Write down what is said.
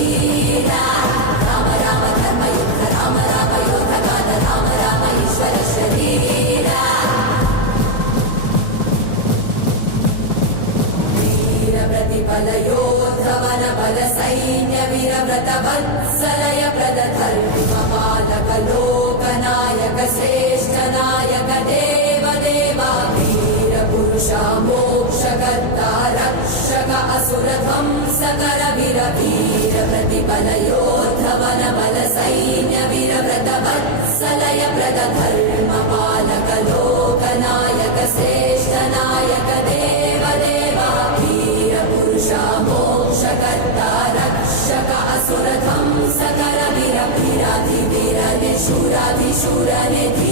वीर राम राम धर्मयुक्त राम राम योद्धगाद राम राम ईश्वर शरीर वीर प्रतिपल योद्धवन बल सैन्य वीर व्रत वत्सलय प्रद धर्म पालक लोकनायक श्रेष्ठ नायक देव देवा वीर पुरुषा मोक्षकर्ता रक्षक असुर ध्वंसकर वीर वीर प्रतिपल योद्धवन बल सैन्य वीर व्रत वत्सलय प्रद धर्म पालक लोकनायक श्रेष्ठ नायक देव देवा वीर पुरुषा मोक्षकर्ता रक्षक असुर ध्वंसकर वीर वीराधिवीर निशूराधिशूर निधि